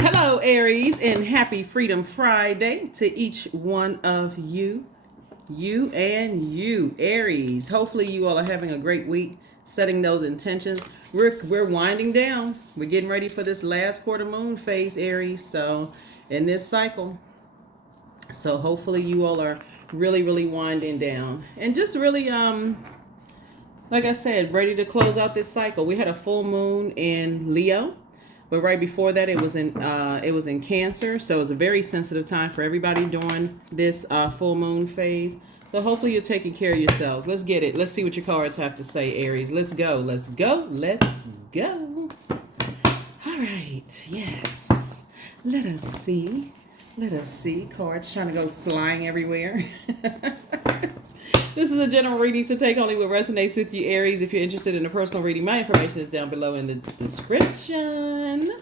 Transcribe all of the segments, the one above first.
Hello, Aries, and happy Freedom Friday to each one of you. You and you, Aries. Hopefully, you all are having a great week, setting those intentions. We're winding down. We're getting ready for this last quarter moon phase, Aries. So, in this cycle, so hopefully, you all are really winding down and just really like I said, ready to close out this cycle. We had a full moon in Leo, but right before that, it was in Cancer. So it's a very sensitive time for everybody during this full moon phase. So hopefully you're taking care of yourselves. Let's get it. Let's see what your cards have to say, Aries. Let's go. Let's go. Let's go. All right. Yes. Let us see. Let us see. Cards trying to go flying everywhere. This is a general reading, so take only what resonates with you, Aries. If you're interested in a personal reading, my information is down below in the description.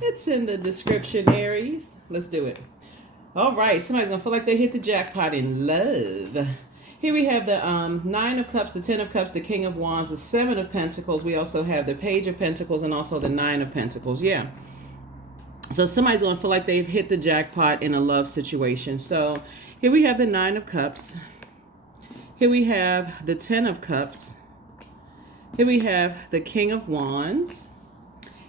It's in the description, Aries. Let's do it. All right, somebody's going to feel like they hit the jackpot in love. Here we have the Nine of Cups, the Ten of Cups, the King of Wands, the Seven of Pentacles. We also have the Page of Pentacles and also the Nine of Pentacles. Yeah. So somebody's going to feel like they've hit the jackpot in a love situation. So here we have the Nine of Cups. Here we have the Ten of Cups. Here we have the King of Wands.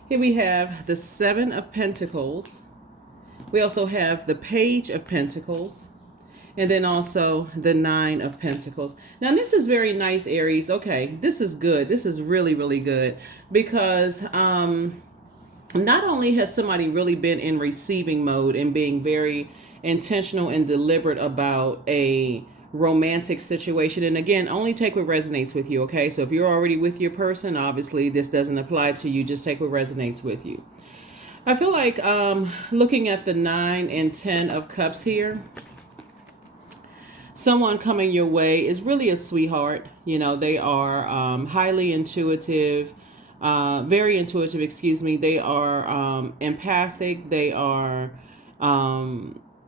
Here we have the Seven of Pentacles. We also have the Page of Pentacles. And then also the Nine of Pentacles. Now this is very nice, Aries. Okay, this is good. This is really good. Because not only has somebody really been in receiving mode and being very intentional and deliberate about a romantic situation, and again, only take what resonates with you. Okay, so if you're already with your person, obviously this doesn't apply to you. Just take what resonates with you. I feel like looking at the 9 and 10 of Cups here, someone coming your way is really a sweetheart. You know, they are highly intuitive, very intuitive, excuse me. They are empathic. They are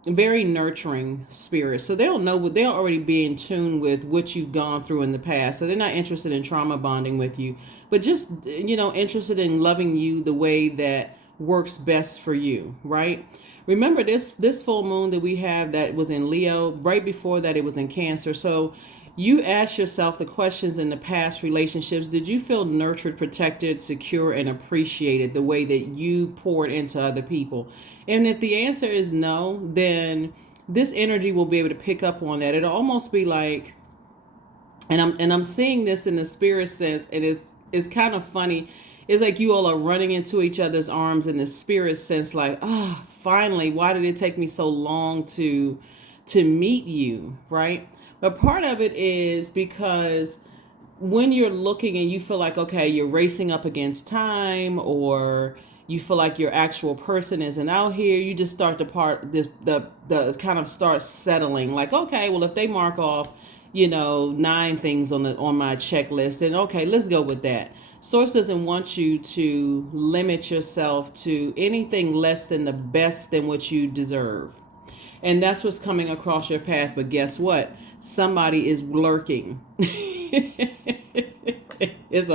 very nurturing spirits. So they'll already be in tune with what you've gone through in the past. So they're not interested in trauma bonding with you, but just, interested in loving you the way that works best for you, right? Remember this full moon that we have that was in Leo, right before that it was in Cancer. So you ask yourself the questions in the past relationships. Did you feel nurtured, protected, secure, and appreciated the way that you poured into other people? And if the answer is no, then this energy will be able to pick up on that. It'll almost be like, and I'm seeing this in the spirit sense, and it's kind of funny. It's like you all are running into each other's arms in the spirit sense, like, oh, finally, why did it take me so long to meet you, right? But part of it is because when you're looking and you feel like, okay, you're racing up against time, or you feel like your actual person isn't out here, you just start the kind of start settling, like, okay, well, if they mark off, 9 things on my checklist, then okay, let's go with that. Source doesn't want you to limit yourself to anything less than the best than what you deserve. And that's what's coming across your path. But guess what? Somebody is lurking. It's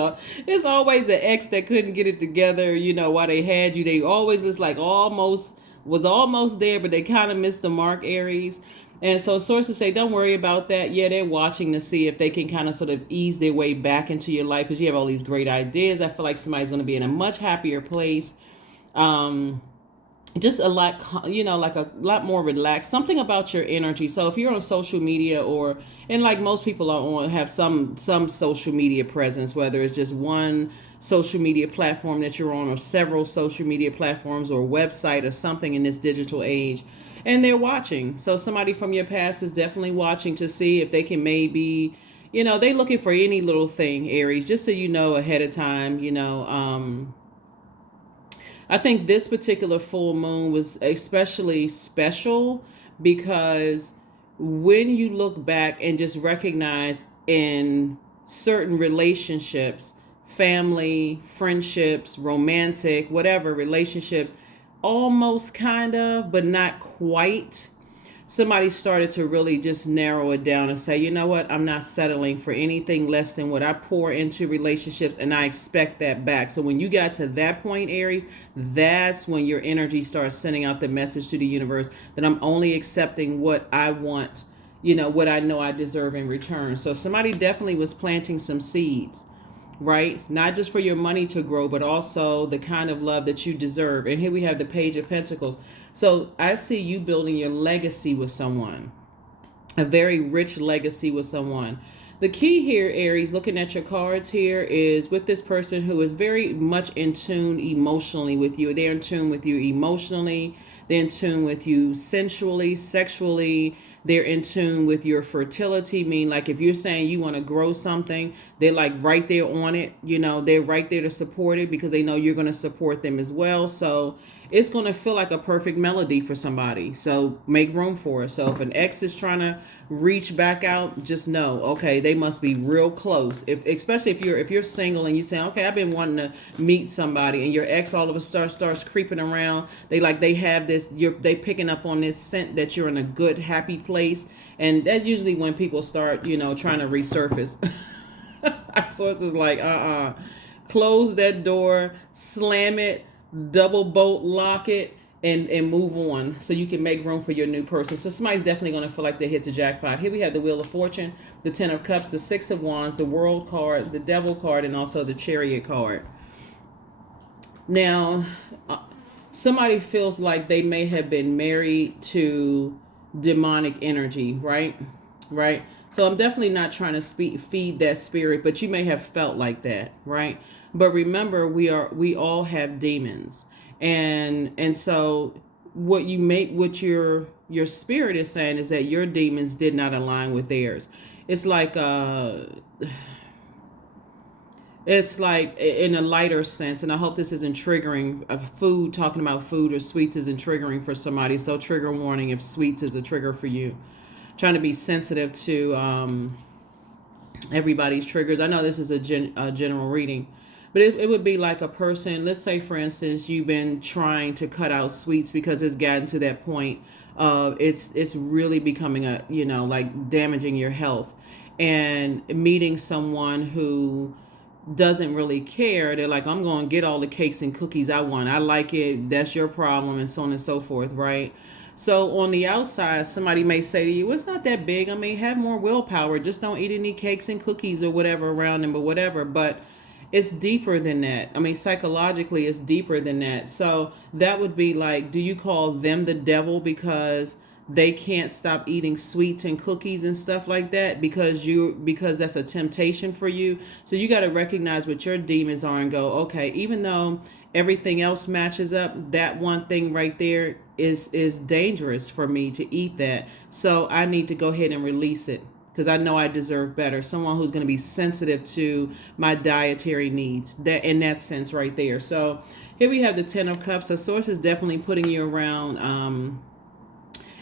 always an ex that couldn't get it together, while they had you. They always was almost there, but they kind of missed the mark, Aries. And so sources say, don't worry about that. Yeah, they're watching to see if they can kind of sort of ease their way back into your life, because you have all these great ideas. I feel like somebody's going to be in a much happier place. Just a lot, like a lot more relaxed. Something about your energy. So if you're on social media, and like most people have some social media presence, whether it's just one social media platform that you're on, or several social media platforms, or a website, or something in this digital age, and they're watching. So somebody from your past is definitely watching to see if they can maybe, they're looking for any little thing, Aries, just so you know ahead of time. I think this particular full moon was especially special because when you look back and just recognize in certain relationships, family, friendships, romantic, whatever relationships, almost kind of, but not quite. somebody started to really just narrow it down and say, you know what, I'm not settling for anything less than what I pour into relationships, and I expect that back. So when you got to that point, Aries, that's when your energy starts sending out the message to the universe that I'm only accepting what I want, what I know I deserve in return. So somebody definitely was planting some seeds, right? Not just for your money to grow, but also the kind of love that you deserve. And here we have the Page of Pentacles. So I see you building your legacy with someone, a very rich legacy with someone. The key here, Aries, looking at your cards here, is with this person who is very much in tune emotionally with you. They're in tune with you emotionally. They're in tune with you sensually, sexually. They're in tune with your fertility. Mean, like, if you're saying you want to grow something, they're like right there on it. They're right there to support it because they know you're going to support them as well. So it's going to feel like a perfect melody for somebody. So make room for it. So if an ex is trying to reach back out, just know, okay, they must be real close. Especially if you're single and you say, okay, I've been wanting to meet somebody, and your ex all of a sudden starts creeping around. They have this. They picking up on this scent that you're in a good, happy place, and that's usually when people start, trying to resurface. Sources like, close that door, slam it, double bolt lock it, and move on so you can make room for your new person. So somebody's definitely going to feel like they hit the jackpot. Here we have the Wheel of Fortune, the Ten of Cups, the Six of Wands, the World card, the Devil card, and also the Chariot card. Now, somebody feels like they may have been married to demonic energy, right? So I'm definitely not trying to feed that spirit, but you may have felt like that, right? But remember, we all have demons, and so what your spirit is saying is that your demons did not align with theirs. It's like in a lighter sense, and I hope this isn't triggering. Talking about food or sweets isn't triggering for somebody. So trigger warning if sweets is a trigger for you. Trying to be sensitive to everybody's triggers. I know this is a general reading, but it would be like a person, let's say for instance, you've been trying to cut out sweets because it's gotten to that point of it's really becoming like damaging your health, and meeting someone who doesn't really care. They're like, I'm going to get all the cakes and cookies I want. I like it. That's your problem, and so on and so forth, right? So on the outside, somebody may say to you, it's not that big. I mean, have more willpower. Just don't eat any cakes and cookies or whatever around them or whatever. But it's deeper than that. I mean, psychologically, it's deeper than that. So that would be like, do you call them the devil because they can't stop eating sweets and cookies and stuff like that because that's a temptation for you? So you got to recognize what your demons are and go, okay, even though everything else matches up, that one thing right there is dangerous for me to eat that. So I need to go ahead and release it because I know I deserve better. Someone who's going to be sensitive to my dietary needs, that in that sense right there. So here we have the Ten of Cups. So Source is definitely putting you around.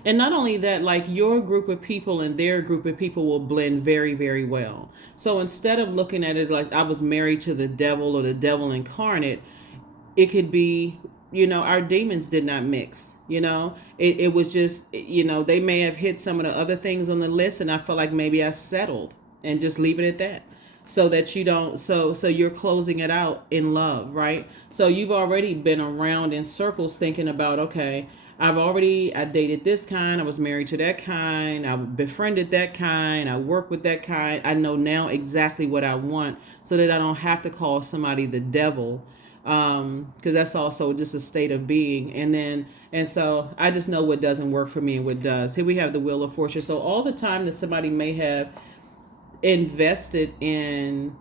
And not only that, like your group of people and their group of people will blend very, very well. So instead of looking at it like I was married to the devil or the devil incarnate, it could be, our demons did not mix, it was just, they may have hit some of the other things on the list, and I felt like maybe I settled and just leave it at that so that you don't, so you're closing it out in love, right? So you've already been around in circles thinking about, okay, I dated this kind, I was married to that kind, I befriended that kind, I worked with that kind. I know now exactly what I want so that I don't have to call somebody the devil, because that's also just a state of being. And so I just know what doesn't work for me and what does. Here we have the Wheel of Fortune. So all the time that somebody may have invested in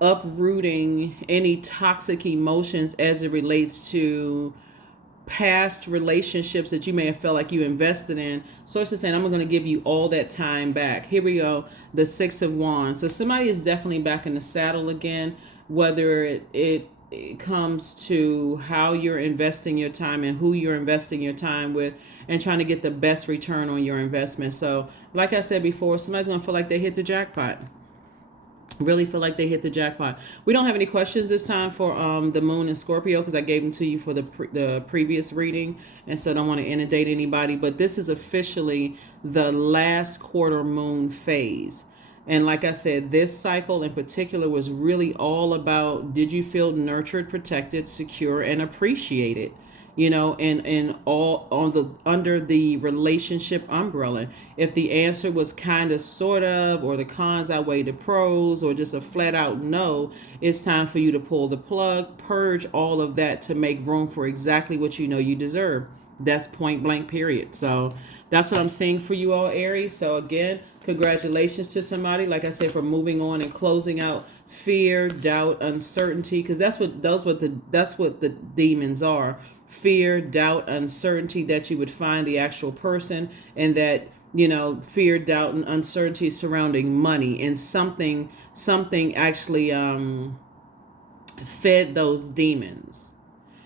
uprooting any toxic emotions as it relates to past relationships that you may have felt like you invested in. Source is saying, I'm going to give you all that time back. Here we go. The Six of Wands. So somebody is definitely back in the saddle again, whether it comes to how you're investing your time and who you're investing your time with, and trying to get the best return on your investment. So like I said before, somebody's going to feel like they hit the jackpot. Really feel like they hit the jackpot. We don't have any questions this time for the moon and Scorpio because I gave them to you for the previous reading, and so I don't want to inundate anybody. But this is officially the last quarter moon phase. And like I said, this cycle in particular was really all about, did you feel nurtured, protected, secure, and appreciated? And all on the under the relationship umbrella. If the answer was kind of, sort of, or the cons outweigh the pros, or just a flat out no, it's time for you to pull the plug, purge all of that to make room for exactly what you know you deserve. That's point blank, period. So that's what I'm seeing for you all, Aries. So again, congratulations to somebody, like I said, for moving on and closing out fear, doubt, uncertainty, because that's what the demons are. Fear, doubt, uncertainty, that you would find the actual person, and that fear, doubt, and uncertainty surrounding money, and something actually fed those demons.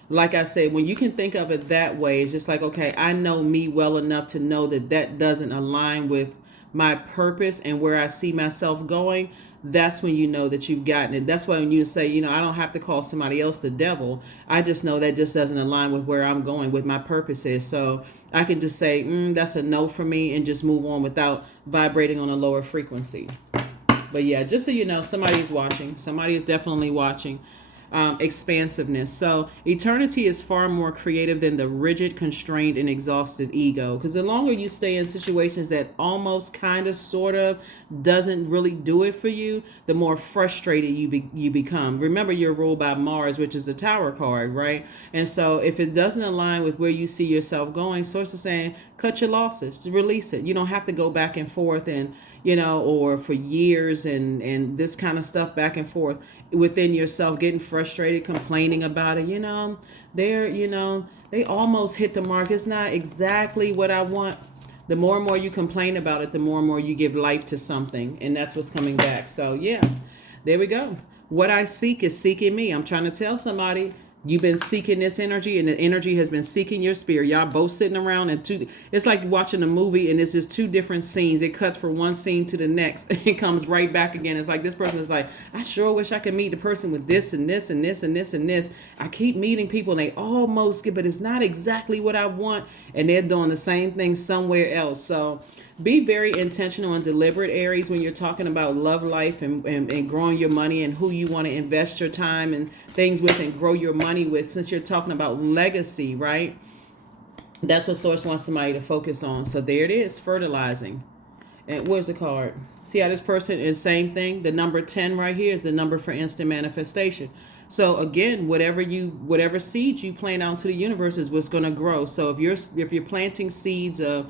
Like I said, when you can think of it that way, it's just like, okay, I know me well enough to know that that doesn't align with my purpose and where I see myself going. That's when you know that you've gotten it. That's why when you say, I don't have to call somebody else the devil. I just know that just doesn't align with where I'm going, with my purpose is. So I can just say, that's a no for me, and just move on without vibrating on a lower frequency. But yeah, just so you know, somebody is watching. Somebody is definitely watching. Expansiveness. So eternity is far more creative than the rigid, constrained, and exhausted ego. Because the longer you stay in situations that almost, kind of, sort of doesn't really do it for you, the more frustrated you become. Remember, you're ruled by Mars, which is the Tower card, right? And so if it doesn't align with where you see yourself going, source is saying, cut your losses, release it. You don't have to go back and forth and or for years and this kind of stuff back and forth within yourself, getting frustrated, complaining about it. They almost hit the mark. It's not exactly what I want. The more and more you complain about it, the more and more you give life to something, and that's what's coming back. So yeah, there we go. What I seek is seeking me. I'm trying to tell somebody, you've been seeking this energy, and the energy has been seeking your spirit. Y'all both sitting around, and it's like watching a movie, and it's just two different scenes. It cuts from one scene to the next. It comes right back again. It's like this person is like, I sure wish I could meet the person with this and this and this and this and this. I keep meeting people, and they almost get, but it's not exactly what I want, and they're doing the same thing somewhere else. So be very intentional and deliberate, Aries, when you're talking about love life and growing your money and who you want to invest your time and things with and grow your money with. Since you're talking about legacy, right? That's what Source wants somebody to focus on. So there it is, fertilizing. And where's the card? See how this person is same thing? The number 10 right here is the number for instant manifestation. So again, whatever seeds you plant out into the universe is what's going to grow. So if you're planting seeds of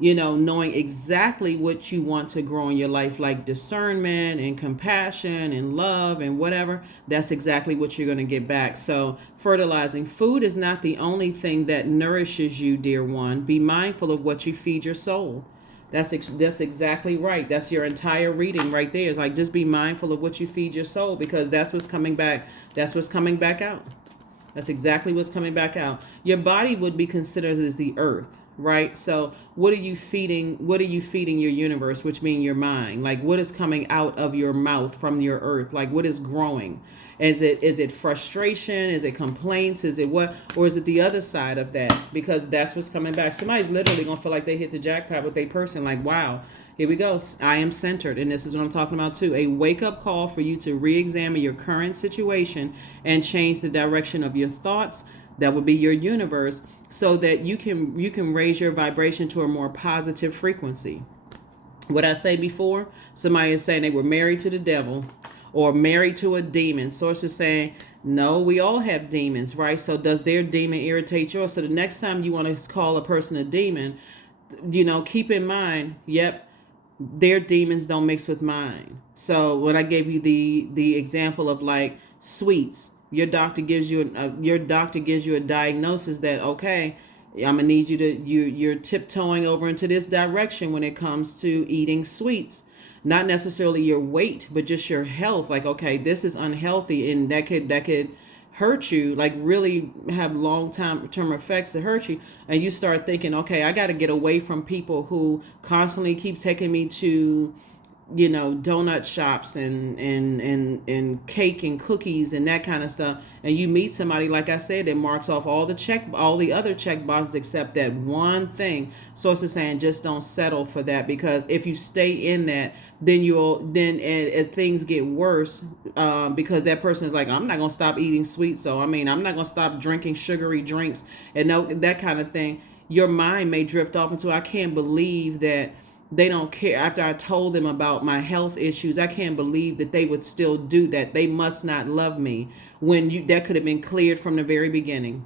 knowing exactly what you want to grow in your life, like discernment and compassion and love and whatever, that's exactly what you're going to get back. So fertilizing. Food is not the only thing that nourishes you, dear one. Be mindful of what you feed your soul. That's exactly right. That's your entire reading right there. It's like, just be mindful of what you feed your soul, because that's what's coming back. That's what's coming back out. That's exactly what's coming back out. Your body would be considered as the earth, right? So what are you feeding your universe, which means your mind? Like, what is coming out of your mouth from your earth? Like, what is growing? Is it frustration? Is it complaints? Is it what? Or is it the other side of that? Because that's what's coming back. Somebody's literally gonna feel like they hit the jackpot with their person. Like, wow, here we go. I am centered. And this is what I'm talking about too. A wake-up call for you to re-examine your current situation and change the direction of your thoughts. That would be your universe, so that you can raise your vibration to a more positive frequency. What I say before, somebody is saying they were married to the devil or married to a demon. Source is saying, no, we all have demons, right? So does their demon irritate yours? So the next time you want to call a person a demon, keep in mind, yep, their demons don't mix with mine. So when I gave you the example of like sweets, your doctor gives you a diagnosis that, okay, I'm gonna need you're tiptoeing over into this direction when it comes to eating sweets. Not necessarily your weight, but just your health. Like, okay, this is unhealthy, and that could hurt you, like really have long-term effects to hurt you. And you start thinking, okay, I got to get away from people who constantly keep taking me to donut shops and cake and cookies and that kind of stuff, and you meet somebody, like I said, that marks off all the other check boxes except that one thing. So it's just saying, just don't settle for that, because if you stay in that, then as things get worse, because that person is like, I'm not gonna stop eating sweets, so I'm not gonna stop drinking sugary drinks and that kind of thing. Your mind may drift off into, I can't believe that they don't care. After I told them about my health issues, I can't believe that they would still do that. They must not love me, when that could have been cleared from the very beginning.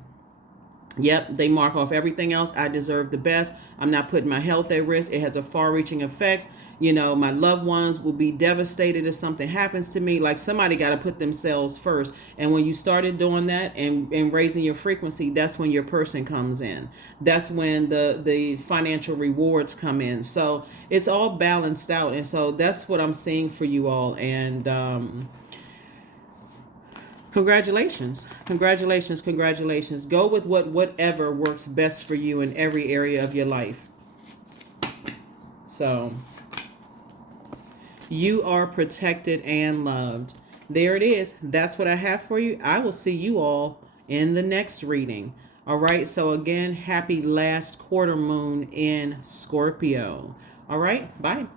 Yep, they mark off everything else. I deserve the best. I'm not putting my health at risk. It has a far-reaching effect. My loved ones will be devastated if something happens to me. Like, somebody got to put themselves first. And when you started doing that and raising your frequency, that's when your person comes in. That's when the financial rewards come in. So it's all balanced out. And so that's what I'm seeing for you all. And congratulations. Go with whatever works best for you in every area of your life. So you are protected and loved. There it is. That's what I have for you. I will see you all in the next reading. All right. So again, happy last quarter moon in Scorpio. All right. Bye.